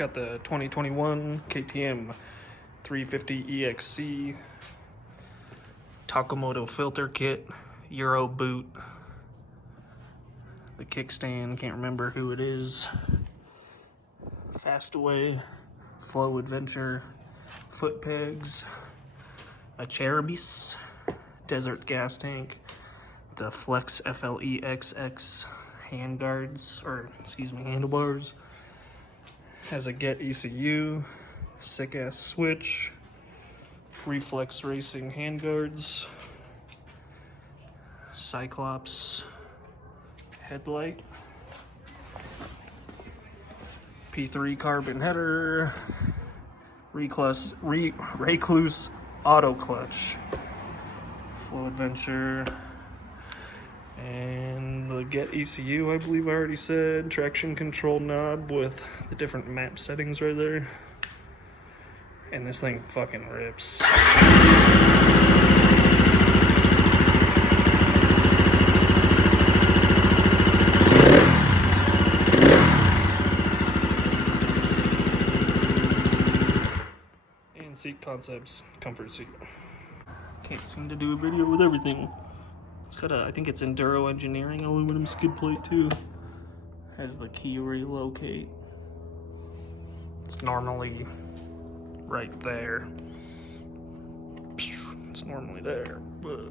Got the 2021 KTM 350 EXC Takomoto filter kit, Euro boot, the kickstand, can't remember who it is, Fastway, Fastway Adventure, foot pegs, Acerbis, desert gas tank, the Flexx FLEXX handguards, handlebars, has a get ECU, Sicass switch, Reflex racing handguards, Cyclops headlight, P3 carbon header, Rekluse auto clutch, Fastway Adventure, and the get ECU, I believe I already said, traction control knob with the different map settings right there. And this thing fucking rips. And seat concepts, comfort seat. Can't seem to do a video with everything. It's got a, I think it's Enduro Engineering aluminum skid plate too. Has the key relocate. It's normally right there. It's normally there, but